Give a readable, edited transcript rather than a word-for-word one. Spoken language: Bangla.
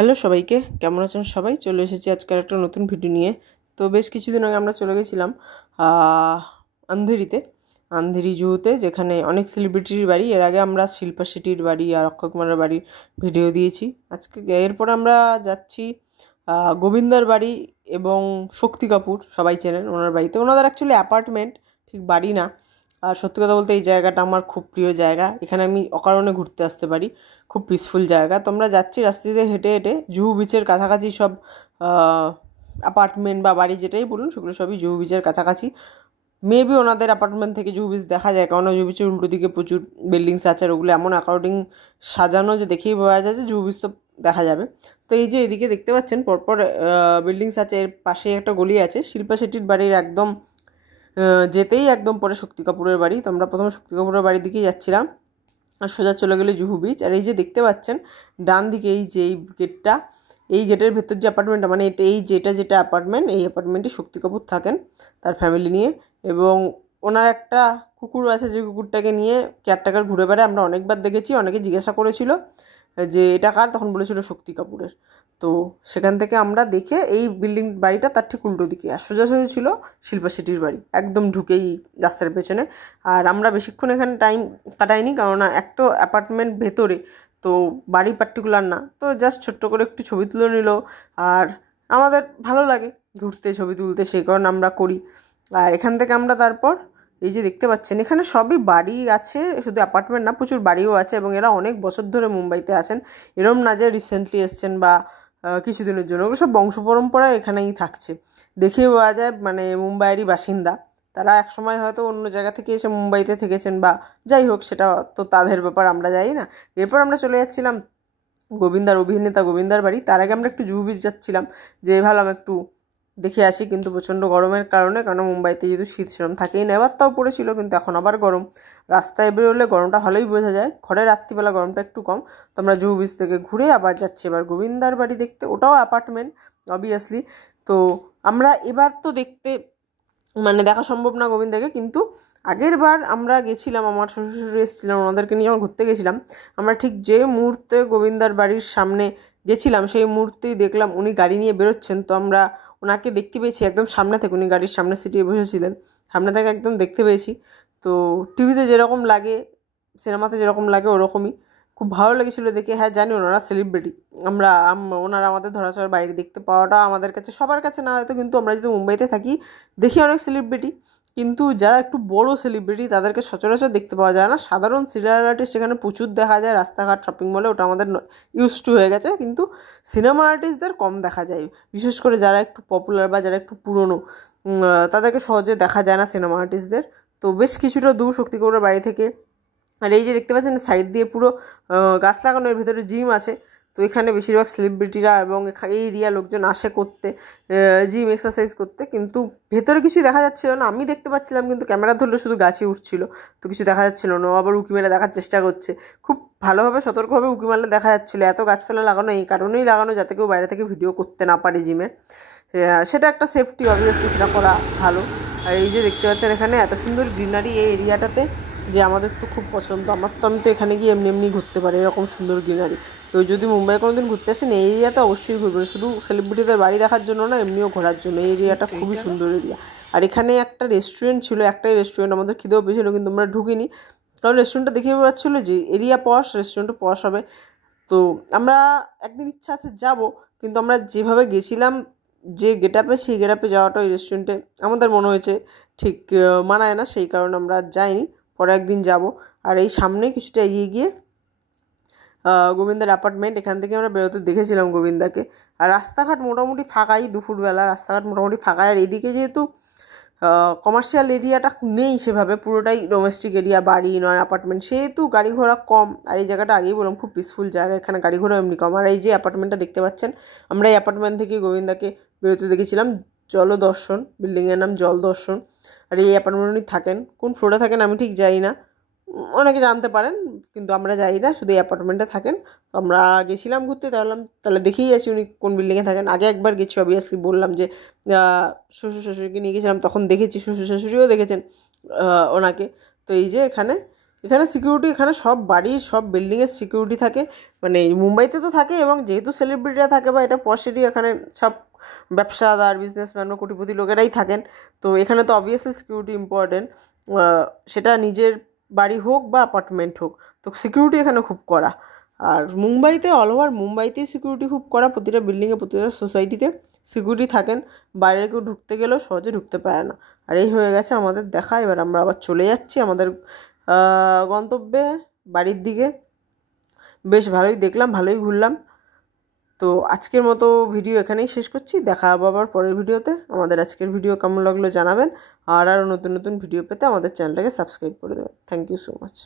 হ্যালো সবাইকে, কেমন আছেন সবাই? চলে এসেছি আজকের একটা নতুন ভিডিও নিয়ে। তো বেশ কিছুদিন আগে আমরা চলে গেছিলাম আন্ধেরিতে, আন্ধেরি জুতে, যেখানে অনেক সেলিব্রিটির বাড়ি। এর আগে আমরা শিল্পা শেট্টির বাড়ি আর অক্ষয় কুমারের বাড়ির ভিডিও দিয়েছি। আজকে এরপর আমরা যাচ্ছি গোবিন্দার বাড়ি এবং শক্তি কাপুর, সবাই চেনেন ওনার বাড়িতে। ওনাদের অ্যাকচুয়ালি অ্যাপার্টমেন্ট, ঠিক বাড়ি না। আর সত্যি কথা বলতে এই জায়গাটা আমার খুব প্রিয় জায়গা। এখানে আমি অকারণে ঘুরতে আসতে পারি, খুব পিসফুল জায়গা। তো আমরা যাচ্ছি রাস্তা দিয়ে হেঁটে হেঁটে, জুহু বিচের কাছাকাছি সব অ্যাপার্টমেন্ট বা বাড়ি যেটাই বলুন, সেগুলো সবই জুহু বিচের কাছাকাছি। মেবি ওনাদের অ্যাপার্টমেন্ট থেকে জুহু বিচ দেখা যায়, কারণ জুহু বিচের উল্টো দিকে প্রচুর বিল্ডিংস আছে, আর ওগুলো এমন অ্যাকর্ডিং সাজানো যে দেখেই বোঝা যায় যে জুহু বিচ তো দেখা যাবে। তো এই যে এদিকে দেখতে পাচ্ছেন পরপর বিল্ডিংস আছে, এর পাশেই একটা গলি আছে। শিল্পা শেট্টির বাড়ির একদম যেতেই একদম পরে শক্তি কাপুরের বাড়ি। তো আমরা প্রথমে শক্তি কাপুরের বাড়ির দিকেই যাচ্ছিলাম, আর সোজা চলে গেলে জুহু বিচ। আর এই যে দেখতে পাচ্ছেন ডান দিকে এই যে এই গেটটা, এই গেটের ভেতর যে অ্যাপার্টমেন্টটা, মানে এই যেটা অ্যাপার্টমেন্ট, এই অ্যাপার্টমেন্টে শক্তি কাপুর থাকেন তার ফ্যামিলি নিয়ে। এবং ওনার একটা কুকুর আছে, যে কুকুরটাকে নিয়ে কেয়ারটেকার ঘুরে বেড়ায়। আমরা অনেকবার দেখেছি, অনেকে জিজ্ঞাসা করেছিল যে এটা কার, তখন বলেছিল শক্তি কাপুরের। তো সেখান থেকে আমরা দেখে এই বিল্ডিং বাড়িটা তার ঠিক উল্টো দিকে, আর সোজাসুজি ছিল শিল্পা শেট্টির বাড়ি, একদম ঢুকেই রাস্তার পেছনে। আর আমরা বেশিক্ষণ এখানে টাইম কাটাইনি, কারণ এক তো অ্যাপার্টমেন্ট ভেতরে, তো বাড়ি পার্টিকুলার না, তো জাস্ট ছোট্ট করে একটু ছবি তুলে নিল। আর আমাদের ভালো লাগে ঘুরতে, ছবি তুলতে, সেই কারণে আমরা করি। আর এখান থেকে আমরা তারপর এই যে দেখতে পাচ্ছেন এখানে সবই বাড়ি আছে, শুধু অ্যাপার্টমেন্ট না, প্রচুর বাড়িও আছে। এবং এরা অনেক বছর ধরে মুম্বাইতে আছেন, এরম না যে রিসেন্টলি এসছেন বা কিছুদিনের জন্য। ওগুলো সব বংশ পরম্পরায় এখানেই থাকছে, দেখে বোঝা যায় মানে মুম্বাইয়েরই বাসিন্দা। তারা একসময় হয়তো অন্য জায়গা থেকে এসে মুম্বাইতে থেকেছেন, বা যাই হোক, সেটা তো তাদের ব্যাপার, আমরা যাই না। এরপর আমরা চলে যাচ্ছিলাম অভিনেতা গোবিন্দার বাড়ি। তার আগে আমরা একটু জুহু বিচ যাচ্ছিলাম, যে ভাবলাম একটু দেখে আসি, কিন্তু প্রচণ্ড গরমের কারণে, কারণ মুম্বাইতে যেহেতু শীত সেরকম থাকেই না, এবার তাও পড়েছিল, কিন্তু এখন আবার গরম। রাস্তায় বেরোলে গরমটা ভালোই বোঝা যায়, ঘরে রাত্রিবেলা গরমটা একটু কম। তো আমরা জুহু বিচ থেকে ঘুরে আবার যাচ্ছি এবার গোবিন্দার বাড়ি দেখতে, ওটাও অ্যাপার্টমেন্ট অবভিয়াসলি। তো আমরা এবার তো দেখতে মানে দেখা সম্ভব না গোবিন্দাকে, কিন্তু আগের বার আমরা গেছিলাম, আমার শ্বশুর শাশুড়ি এসেছিলাম, ওনাদেরকে নিয়ে যখন ঘুরতে গেছিলাম, আমরা ঠিক যে মুহূর্তে গোবিন্দার বাড়ির সামনে গেছিলাম, সেই মুহূর্তেই দেখলাম উনি গাড়ি নিয়ে বেরোচ্ছেন। তো আমরা ওনাকে দেখতে পেয়েছি একদম সামনে থেকে, উনি গাড়ির সামনে সিটে বসেছিলেন, সামনে থেকে একদম দেখতে পেয়েছি। তো টিভিতে যেরকম লাগে, সিনেমাতে যেরকম লাগে, ওরকমই খুব ভালো লেগেছিলো দেখে। হ্যাঁ জানি ওনারা সেলিব্রিটি, ওনারা আমাদের ধরাছোঁয়ার বাইরে দেখতে পাওয়াটা আমাদের কাছে, সবার কাছে না হয়তো, কিন্তু আমরা যদি মুম্বাইতে থাকি দেখি অনেক সেলিব্রিটি, কিন্তু যারা একটু বড় সেলিব্রিটি তাদেরকে সচরাচর দেখতে পাওয়া যায় না। সাধারণ সিরিয়াল আর্টিস্ট সেখানে প্রচুর দেখা যায়, রাস্তাঘাট, শপিং মলে, ওটা আমাদের ইউজ টু হয়ে গেছে। কিন্তু সিনেমা আর্টিস্টদের কম দেখা যায়, বিশেষ করে যারা একটু পপুলার বা যারা একটু পুরনো, তাদেরকে সহজে দেখা যায় না সিনেমা আর্টিস্টদের। তো বেশ কিছুটা দূর শক্তি কাপুরের বাড়ি থেকে। আর এই যে দেখতে পাচ্ছেন সাইড দিয়ে পুরো গাছ লাগানো, এর ভিতরে জিম আছে। তো এখানে বেশিরভাগ সেলিব্রিটিরা এবং এই এরিয়া লোকজন আসে করতে, জিম এক্সারসাইজ করতে। কিন্তু ভেতরে কিছুই দেখা যাচ্ছিল না, আমি দেখতে পাচ্ছিলাম, কিন্তু ক্যামেরা ধরলে শুধু গাছই উঠছিল, তো কিছু দেখা যাচ্ছিল না। আবার উঁকি মেরে দেখার চেষ্টা করছে, খুব ভালোভাবে সতর্কভাবে উঁকি মারলে দেখা যাচ্ছিলো। এত গাছপালা লাগানো এই কারণেই লাগানো, যাতে কেউ বাইরে থেকে ভিডিও করতে না পারে জিমে, সেটা একটা সেফটি, অবভিয়াসলি সেটা করা ভালো। আর এই যে দেখতে পাচ্ছেন এখানে এত সুন্দর গ্রিনারি এই এরিয়াটাতে, যে আমাদের তো খুব পছন্দ। আমি তো এখানে গিয়ে এমনি এমনি ঘুরতে পারি, এরকম সুন্দর গ্রিনারি। তো যদি মুম্বাই কোনো দিন ঘুরতে আসেন এই এরিয়াতে অবশ্যই ঘুরবেন, শুধু সেলিব্রিটিদের বাড়ি দেখার জন্য না, এমনিও ঘোরার জন্য। এই এরিয়াটা খুবই সুন্দর এরিয়া। আর এখানে একটা রেস্টুরেন্ট ছিল, একটাই রেস্টুরেন্ট, আমাদের খিদেও পেয়েছিল, কিন্তু আমরা ঢুকিনি, কারণ রেস্টুরেন্টটা দেখে পাচ্ছিলো যে এরিয়া পশ, রেস্টুরেন্টও পশ হবে। তো আমরা একদিন ইচ্ছা আছে যাব, কিন্তু আমরা যেভাবে গেছিলাম, যে গেট আপে, সেই গেট আপে যাওয়াটা ওই রেস্টুরেন্টে আমাদের মনে হয়েছে ঠিক মানায় না, সেই কারণে আমরা যাইনি, পরে একদিন যাব। আর এই সামনেই কিছুটা এগিয়ে গিয়ে গোবিন্দার অ্যাপার্টমেন্ট, এখান থেকে আমরা বেরোতে দেখেছিলাম গোবিন্দাকে। আর রাস্তাঘাট মোটামুটি ফাঁকাই, দুপুরবেলা রাস্তাঘাট মোটামুটি ফাঁকাই। আর এদিকে যেহেতু কমার্শিয়াল এরিয়াটা নেই সেভাবে, পুরোটাই ডোমেস্টিক এরিয়া, বাড়ি নয় অ্যাপার্টমেন্ট, সেহেতু গাড়ি ঘোড়া কম। আর এই জায়গাটা আগেই বললাম খুব পিসফুল জায়গা, এখানে গাড়ি ঘোড়া এমনি কম। আর এই যে অ্যাপার্টমেন্টটা দেখতে পাচ্ছেন, আমরা এই অ্যাপার্টমেন্ট থেকে গোবিন্দাকে বেরোতে দেখেছিলাম। জলদর্শন, বিল্ডিংয়ের নাম জলদর্শন। আর এই অ্যাপার্টমেন্টে থাকেন, কোন ফ্লোরে থাকেন আমি ঠিক জানি না, অনেকে জানতে পারেন, কিন্তু আমরা যাই না, শুধু এই অ্যাপার্টমেন্টে থাকেন। তো আমরা গেছিলাম ঘুরতে, তাহলে দেখেই আসি উনি কোন বিল্ডিংয়ে থাকেন। আগে একবার গেছি, অবভিয়াসলি বললাম যে শ্বশুর শাশুড়িকে নিয়ে গেছিলাম, তখন দেখেছি, শ্বশুর শাশুড়িও দেখেছেন ওনাকে। তো এই যে এখানে এখানে সিকিউরিটি, এখানে সব বাড়ির সব বিল্ডিংয়ের সিকিউরিটি থাকে, মানে মুম্বাইতে তো থাকে, এবং যেহেতু সেলিব্রিটিরা থাকে বা এটা পশেরই, এখানে সব ব্যবসাদার, বিজনেসম্যান বা কোটিপতি লোকেরাই থাকেন। তো এখানে তো অবভিয়াসলি সিকিউরিটি ইম্পর্টেন্ট, সেটা নিজের বাড়ি হোক বা অ্যাপার্টমেন্ট হোক, তো সিকিউরিটি এখানে খুব কড়া। আর মুম্বাইতে অল ওভার মুম্বাইতেই সিকিউরিটি খুব কড়া, প্রতিটা বিল্ডিংয়ে প্রতিটা সোসাইটিতে সিকিউরিটি থাকেন, বাইরে কেউ ঢুকতে গেলেও সহজে ঢুকতে পারে না। আর এই হয়ে গেছে আমাদের দেখা, এবার আমরা আবার চলে যাচ্ছি আমাদের গন্তব্যে, বাড়ির দিকে। বেশ ভালোই দেখলাম, ভালোই ঘুরলাম। তো আজকের মতো ভিডিও এখানেই শেষ করছি, দেখা হবে আবার পরের ভিডিওতে। আমাদের আজকের ভিডিও কেমন লাগলো জানাবেন, আর আরও নতুন নতুন ভিডিও পেতে আমাদের চ্যানেলটাকে সাবস্ক্রাইব করে দেবেন। Thank you so much.